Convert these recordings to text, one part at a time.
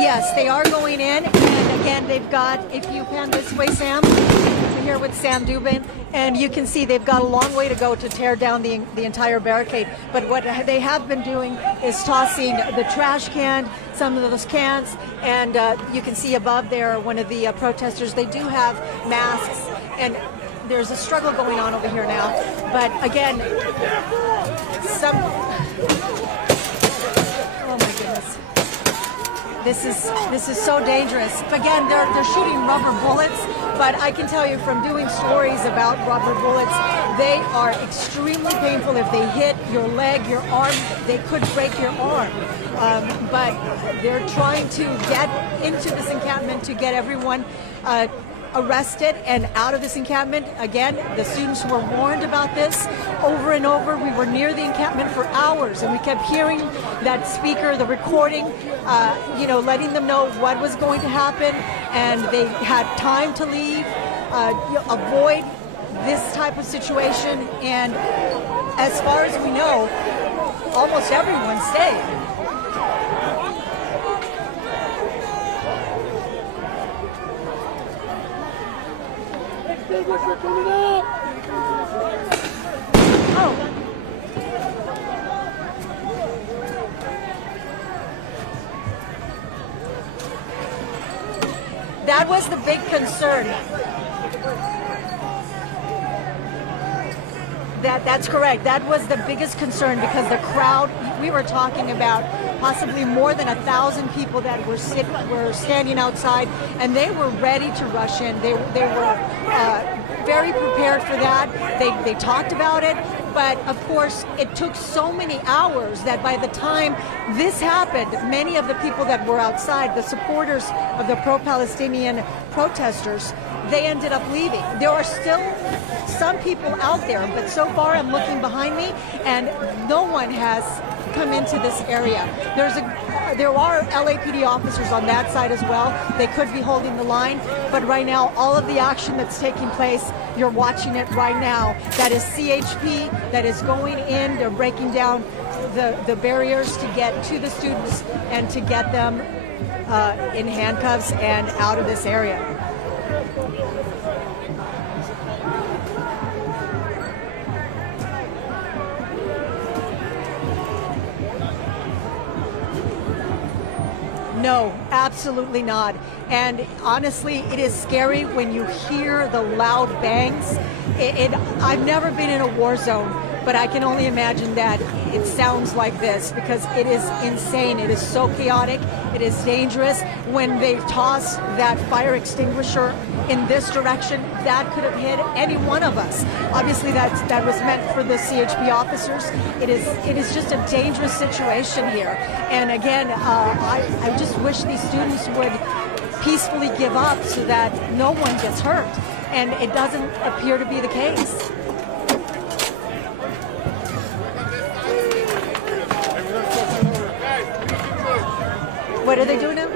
Yes, they are going in, and again, they've got, if you pan this way, Sam, so here with Sam Dubin, and you can see they've got a long way to go to tear down the entire barricade. But what they have been doing is tossing the trash can, some of those cans, and you can see above there one of the protesters. They do have masks, and there's a struggle going on over here now. But again, oh my goodness. This is so dangerous. Again, they're shooting rubber bullets, but I can tell you from doing stories about rubber bullets, they are extremely painful. If they hit your leg, your arm, they could break your arm. But they're trying to get into this encampment to get everyone arrested and out of this encampment. Again, the students were warned about this over and over. We were near the encampment for hours, and we kept hearing that speaker, the recording, letting them know what was going to happen, and they had time to leave, avoid this type of situation. And as far as we know, almost everyone stayed. Oh. That was the big concern. That's correct. That was the biggest concern, because the crowd, we were talking about possibly more than 1,000 people that were standing outside, and they were ready to rush in. They were very prepared for that. They talked about it, but of course it took so many hours that by the time this happened, many of the people that were outside, the supporters of the pro-Palestinian protesters, they ended up leaving. There are still some people out there, but so far I'm looking behind me and no one has come into this area. There are LAPD officers on that side as well. They could be holding the line, but right now all of the action that's taking place, you're watching it right now. That is CHP that is going in. They're breaking down the barriers to get to the students and to get them in handcuffs and out of this area. No, absolutely not. And honestly, it is scary when you hear the loud bangs. I've never been in a war zone, but I can only imagine that it sounds like this, because it is insane. It is so chaotic. It is dangerous. When they toss that fire extinguisher in this direction, that could have hit any one of us. Obviously, that was meant for the CHP officers. It is just a dangerous situation here. And again, I just wish these students would peacefully give up so that no one gets hurt. And it doesn't appear to be the case. What are they doing now?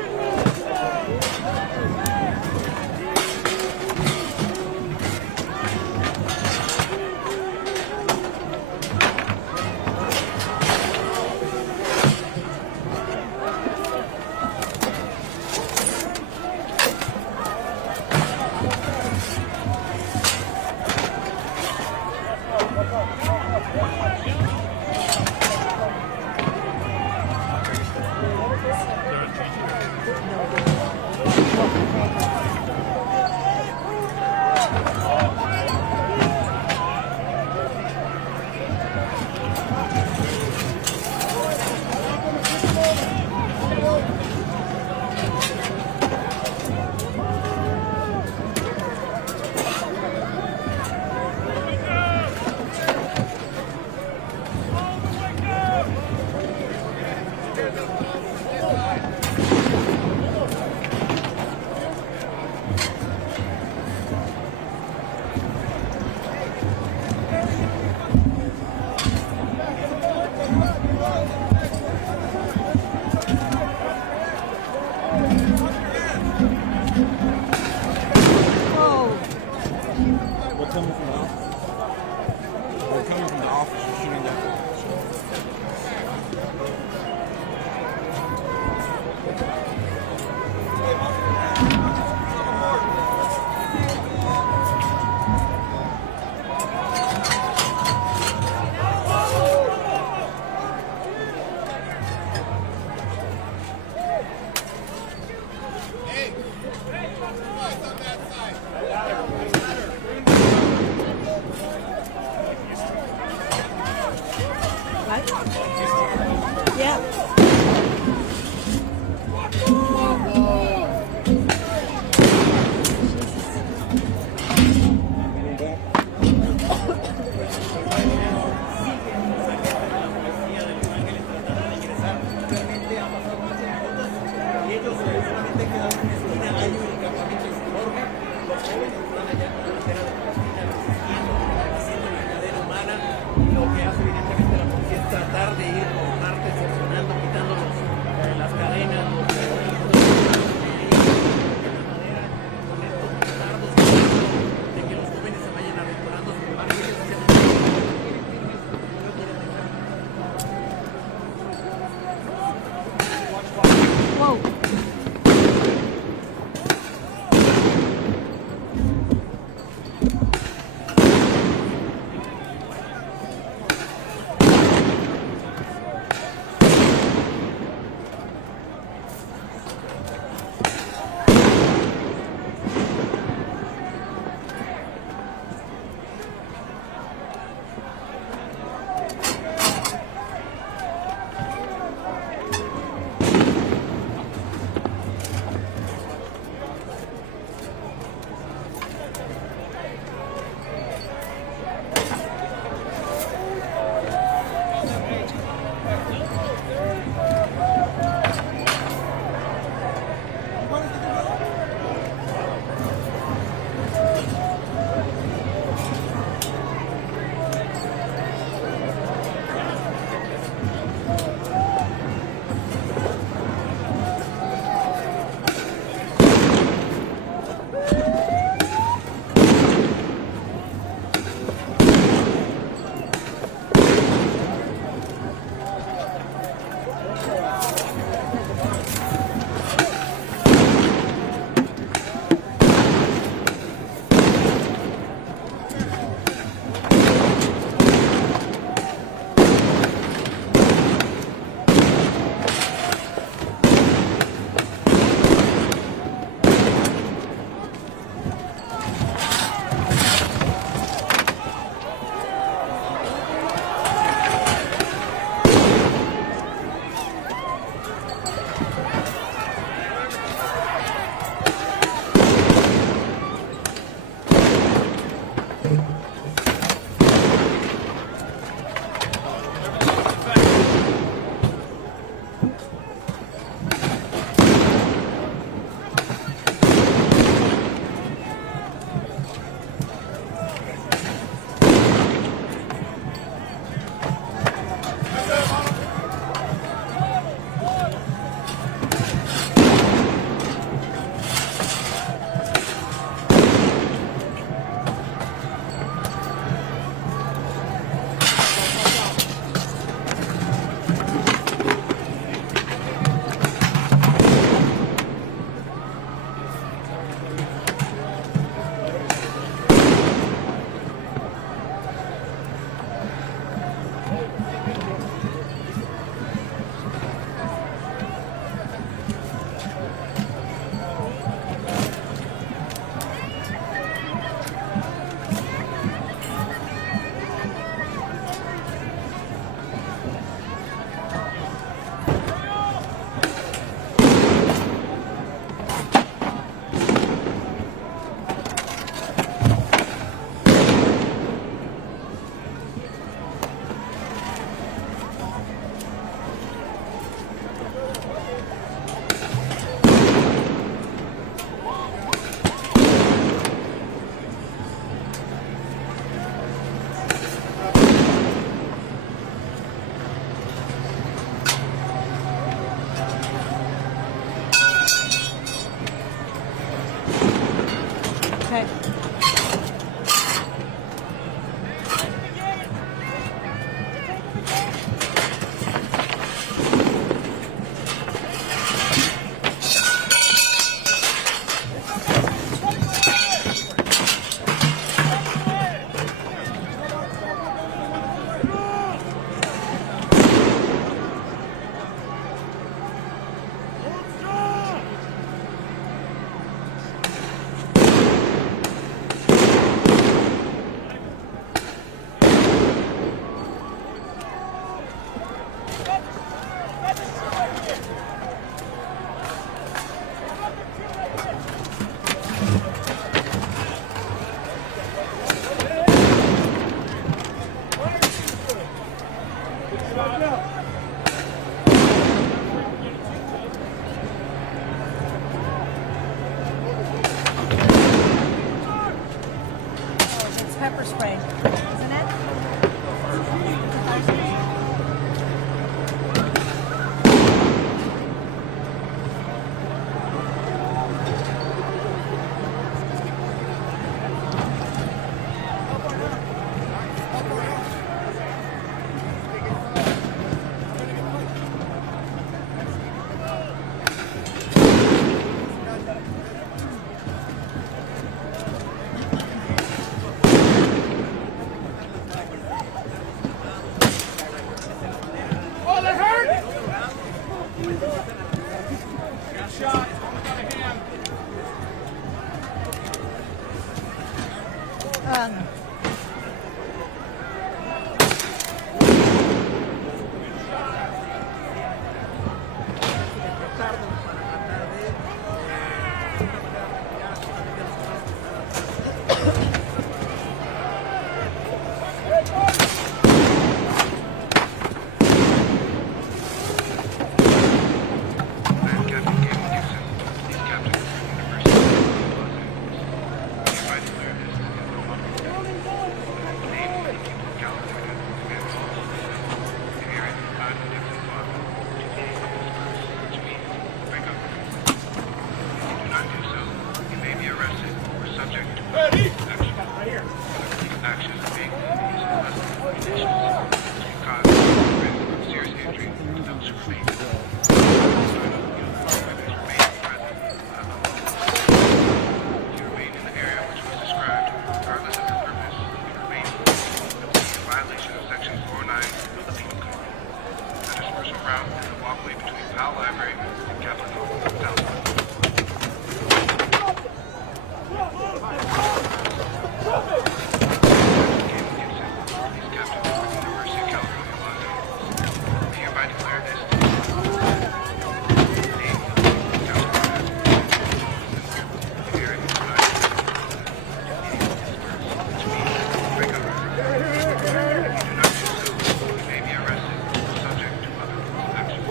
pepper spray, isn't it?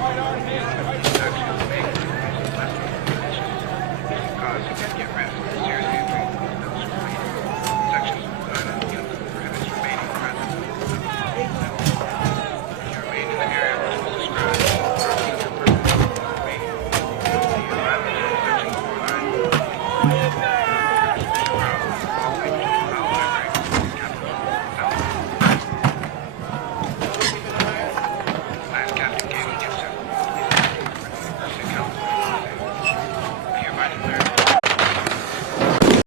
Right on hand.